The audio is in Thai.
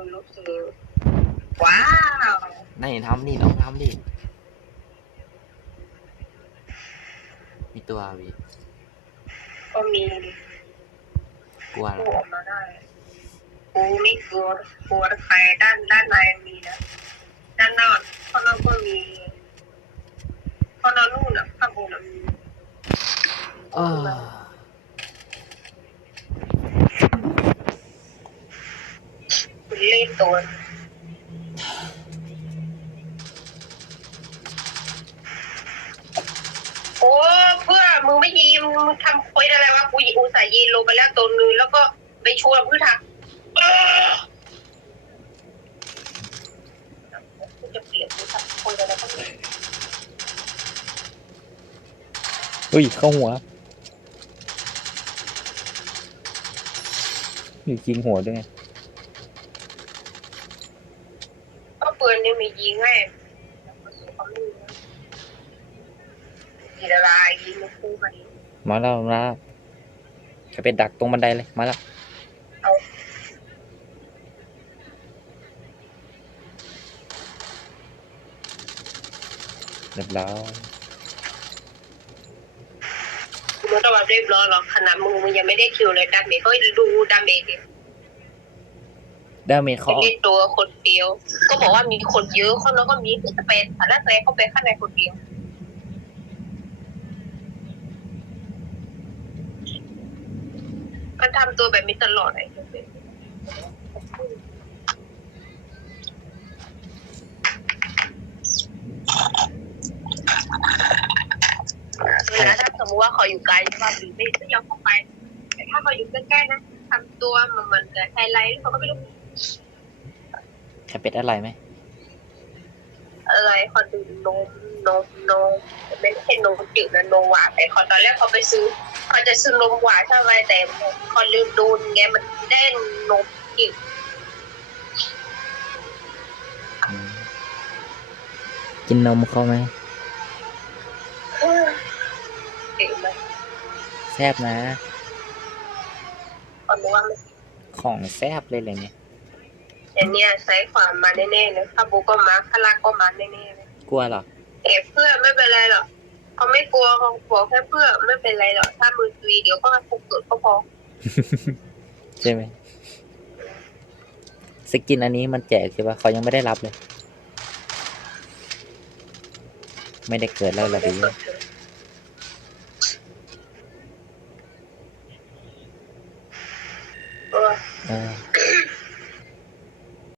อรู้สึกว้าวไหนทำดิลองทำดิมีตัววีก็มีกลัวเหรกูอออกมาได้กูไม่กลัวกลัวใครด้านด้านในมีนะด้านนอกข้างนอกก็มีข้างนอกนู่นอะข้างบนอะมี เออ เล่นตัวโอ้เพื่อมึงไม่ยีมมึงทำคุยอะไรวะกูอุตส่าห์ยีนลงไปแล้วตัวนึงแล้วก็ไปชวนเพื่อทำเออกูจะเปลี่ยนกูทำคุยอะไรก็ไม่อุ้ยเข้าหัวมีจริงหัวด้วยไง ก็ ปืนนี่มียิงให้ยิงอะไรยิงมันคู่กันมาแล้วมาแล้วจะไปดักตรงบันไดเลยมาแล้วเอาเรียบร้อยมันก็แบบเรียบร้อยหรอกขนาดมึงมึงยังไม่ได้คิวเลยดาเมจเขาดูดาเมจดิ ดาเมจเขาไม่ได้ตัวคนเดียว ก็บอกว่ามีคนเยอะคนแล้วก็มีคือสเปนแต่ละสเปนเขาไปข้างในคนเดียว มันทำตัวแบบนี้ตลอดไอ้เหี้ยเวลาถ้าสมมติว่าเขาอยู่ไกลใช่ป่ะหรือไม่ไม่ยอมเข้าไป แต่ถ้าเขาอยู่ใกล้ๆนะ ทำตัวเหมือนเหมือนกับไฮไลท์เขาก็ไม่รู้แคเป็ดอะไรไหมอะไรเขาดูนมนมนมไม่ใช่นมจืดนะนมหวานแต่เขาตอนแรกเขาไปซื้อเขาจะซื้อนมหวานใช่ไหมแต่เขาลืมดูไงมันได้นมจืดอืมกินนมเขาไหมจืดไหมแซบนะ เขาบอกว่ามันของแซบเลยเลยเนี่ยอย่างเนี้ยใช้ความมาแน่ๆเลยถ้าบุก็มาคาราก็มาแน่ๆเลยกลัวเหรอแต่เพื่อไม่เป็นไรหรอกเขาไม่กลัวเขาบอกแค่เพื่อไม่เป็นไรหรอกถ้ามือตุยเดี๋ยวก็ถูกเกิดก็พอใช่ไหมสกินอันนี้มันแจกใช่ปะเขายังไม่ได้รับเลย ไม่ได้เกิดแล้วเหรอไม่พี่เกิดเลย 嗯。